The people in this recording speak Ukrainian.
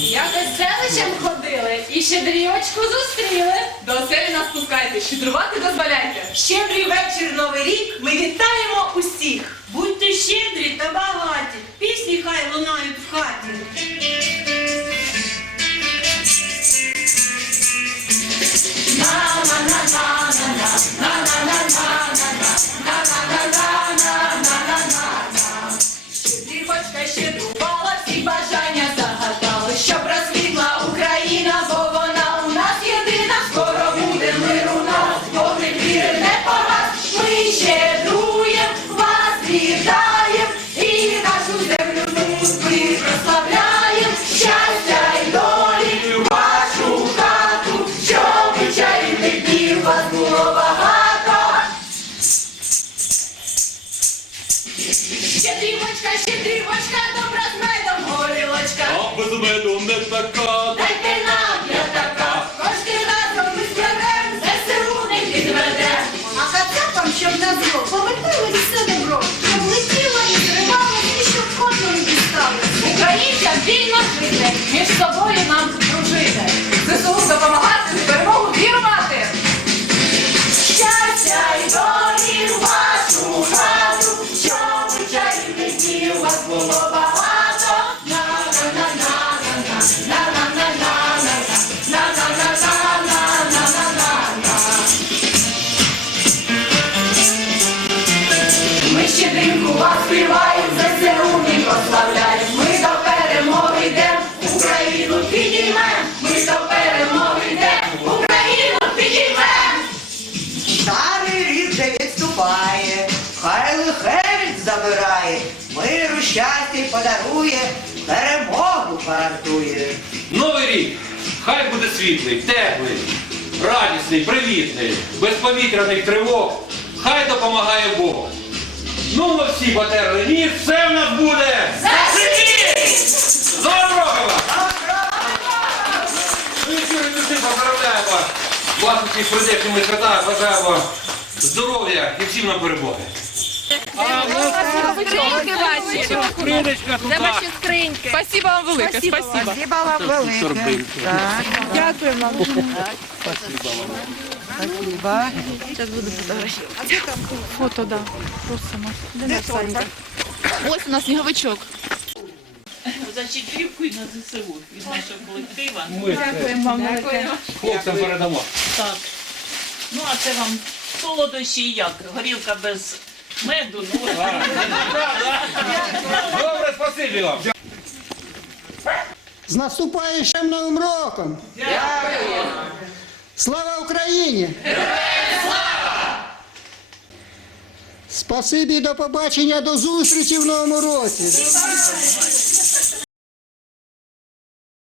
Якось селищем ходили і щедрівочку зустріли. До оселі нас пускайте, щедрувати дозволяйте. Щедрий вечір, новий рік. Ми вітаємо усіх. Щедрівочка, щедрівочка, добра з медом горілочка. А без меду не така. Дайте нам п'ятака, кошти разом ми зберем, ЗСУ не підведем. А кацапам, щоб на зло, повернули все добро, щоб летіло і зривало, і щоб кожному дістали. Українцям вільно жити, між собою нам дружити. Співаємо, ЗСУ ми прославляємо. Ми до перемоги йдемо, Україну підіймемо. Ми до перемоги йдемо, Україну підіймемо. Старий рік вже відступає, хай лихевич забирає, миру щастя подарує, перемогу гарантує. Новий рік. Хай буде світлий, теплий, радісний, привітний, без повітряних тривог. Хай допомагає Бог. Ну, всі потерли ніс, все в нас буде! Живі! З Новим роком вас! Ми щиро душі поздравляємо вас усіх з прийдешніми святами, бажаємо здоров'я і всім нам перемоги. Скриньки ваші. Де ваші скриньки? Спасибо вам велике, спасибо. Спасибо вам велике. Так, Дякуємо. спасибо. Фото, да. Просимо. Де наш Санька? Ось у нас сніговичок. за Щедрівку і на ЗСУ від нашого колектива. Дякуємо вам велике. Хлопцям передамо. Так. Ну, а це вам солодощі як? Горілка без меду. Ну, Добре, спасибі вам. З наступаючим новим роком! Дякую! Слава Україні! Слава! Спасибі, до побачення, до зустрічі в новому році!